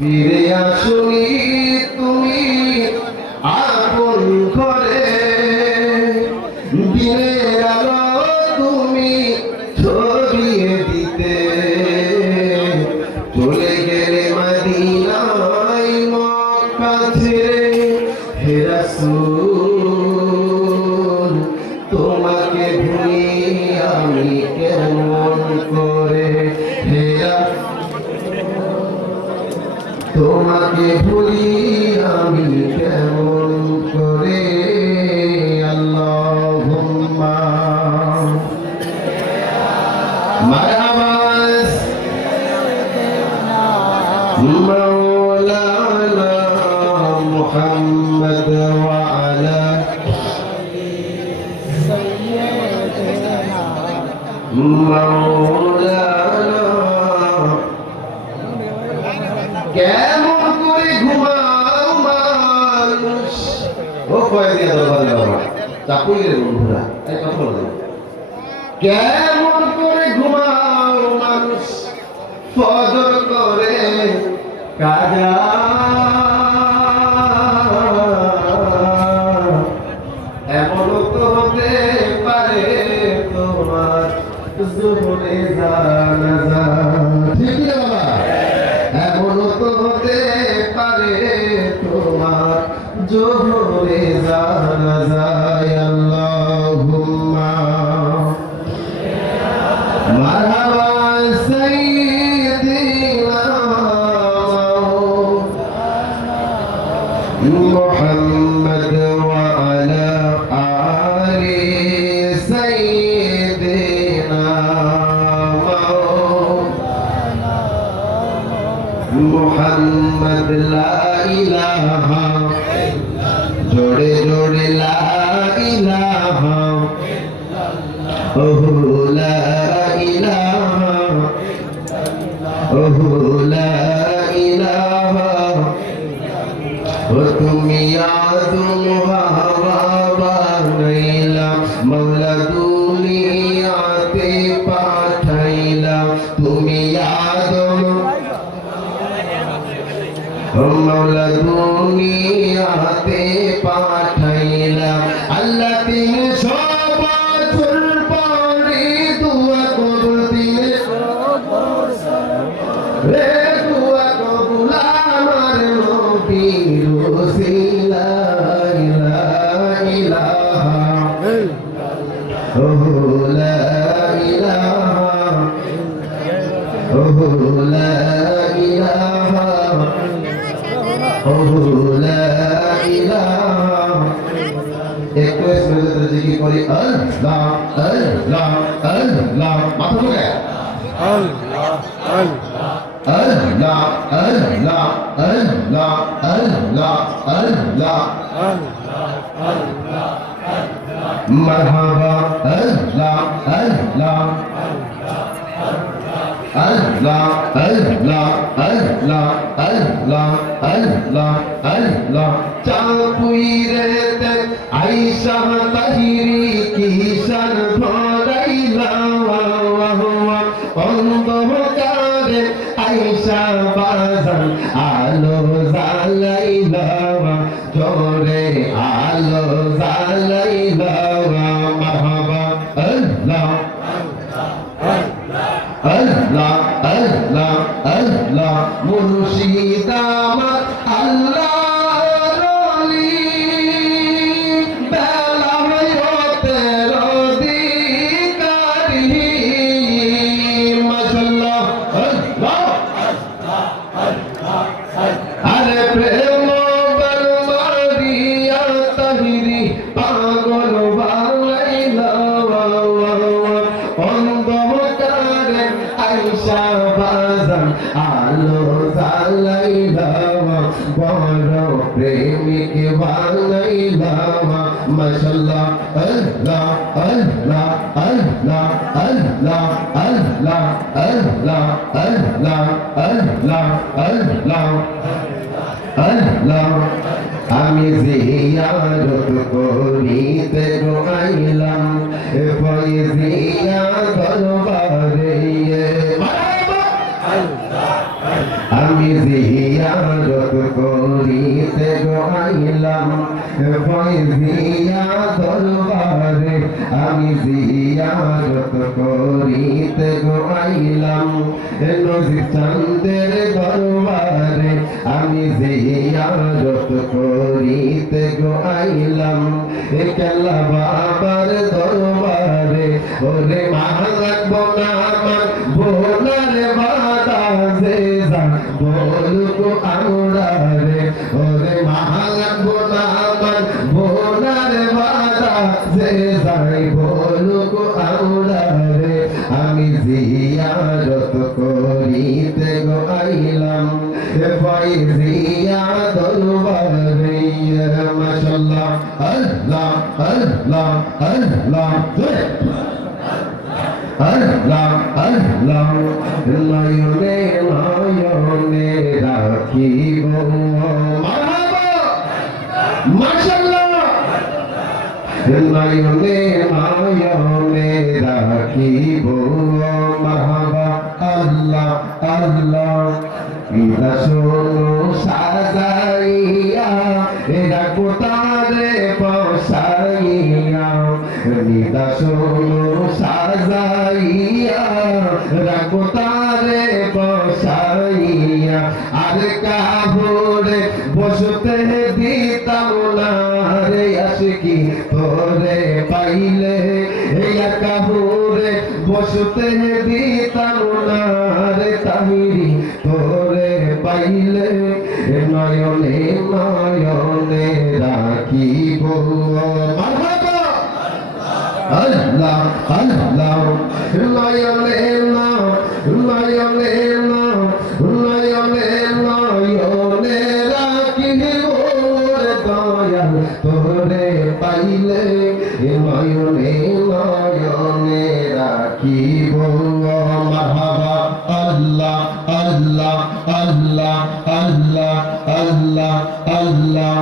ফিরে আসুনি তুমি আপন ঘরে, দিনের আলো তুমি ছড়িয়ে দিতে, চলে গেলে মদিনায় মক্কা ছেড়ে। হে রাসূল তোমাকে ভুলি আমি কেমন করে, হে তোমাকে ভুলি আমি কেমন করে। আল্লাহুম্মা মারহাবা মাওলানা মুহাম্মদ ওয়া আলা মাওলানা। কেমন করে ঘুমাও মানুষ, ও কয়ে দিয়ে দরবারে বাবা চাপুইয়ের বন্ধুরা এই কথা বলে, কেমন করে ঘুমাও মানুষ ফজর করে কাজা, এমন তো হতে পারে তোমার জোহরে জানাজা। ঠিক না বাবা? এমন তো হতে পারে তোমার জোহরে জানাজা। আল্লাহুম্মা মারহাবা সাইয়্যিদিনা মুহাম্মদ ওয়া আলা আলি সাইয়্যিদিনা মুহাম্মদ। লা ইলাহা জোড়ে জোড়ে লা ইলাহা, ওহু লা ইলাহা, ওহু লা ইলাহা। ও তুমি আদম হাওয়া বানাইলা, মওলা দুনিয়াতে পাঠাইলা। তুমি আদম মওলা দুনিয়াতে পাঠাইলা। আল্লাহ তিনি সবার পরে দুয়া কবুল দিলে, রে দুয়া কবুল আমার নবীর ওসিলা। লা ইলাহা ওহু লা ইলাহা, ওহু লা ইলাহা, ওহু লা ইলাহা। একটু সুন্দর জিকির করি আল্লাহ আল্লাহ আল্লাহ, মাথা ঢুকে আল্লাহ আল্লাহ আল্লাহ আল্লাহ আল্লাহ আল্লাহ আল্লাহ আল্লাহ। মারহাবা আল্লাহ আল্লাহ আল্লাহ আল্লাহ আল্লাহ আল্লাহ আল্লাহ আল্লাহ। চাপুইরেতে আয়েশা তাহিরি কিশান ভরাইলা, অন্ধকারে আয়েশা বাজান আলো জ্বালাইলা, জোরে আলো জ্বালাইলা। মারহাবা আল্লাহ আল্লাহ আল্লাহ আল্লাহ। মুর্শিদ আমার আল্লাহর ওলি, বেলা হইতের অধিকারী। মাশাআল্লাহ আল্লাহ আরে প্রেম বলমারিয়া তাহিরি পাগল বানাইলা, অন্ধকারে আয়েশা বাজান আলো জ্বালাইলা, বড় প্রেমিক বানাইলা। মাশাআল্লাহ আল্লাহ আল্লাহ আল্লাহ আল্লাহ আল্লাহ আল্লাহ আল্লাহ আল্লাহ আল্লাহ আল্লাহ। আমি জিয়ারত করিতে আইলাম ফয়জিয়া দরবারে, আমি জিয়া জিয়ারত করিতে গো আইলাম ফয়জিয়া দরবারে আমি জিয়ারত করিতে গো আইলাম নজির চাঁদের দরবারে আমি জিয়ারত করিতে গো আইলাম কেল্লা বাবার দরবারে ওরে মাগবো না বোনার বাদা যে যা বলবো আমরা রে ওরে মাগবো না বোনার বাদা যে যাই বলবো আমরা রে আমি জিয়ারত করিতে গো আইলাম ফয়জিয়া দরবারে মাশাআল্লাহ আল্লাহ আল্লাহ আল্লাহ আল্লাহ আল্লাহ নয়নে নয়নে রাখিব মারহাবা মাশাআল্লাহ নয়নে নয়নে রাখিব মারহাবা আল্লাহ আল্লাহ ইদা শোনো সাজাইয়া এরা কোতারে পসাইয়া নিদা শোনো সাজাইয়া রাখো তারে বসাইয়া আর কাহুরে বসতে দিতাম না রে আশিকি তোরে পাইলে ইয়া কাহুরে বসতে দিতাম না রে তাহিরি তোরে পাইলে নয়নে নয়নে রাখিব মারহাবা আল্লাহ আল্লাহ নয়নে নয়নে নয়নে নয়নে রাখিব দয়াল তোরে পাইলে নয়নে নয়নে রাখিব মারহাবা আল্লাহ আল্লাহ আল্লাহ আল্লাহ আল্লাহ আল্লাহ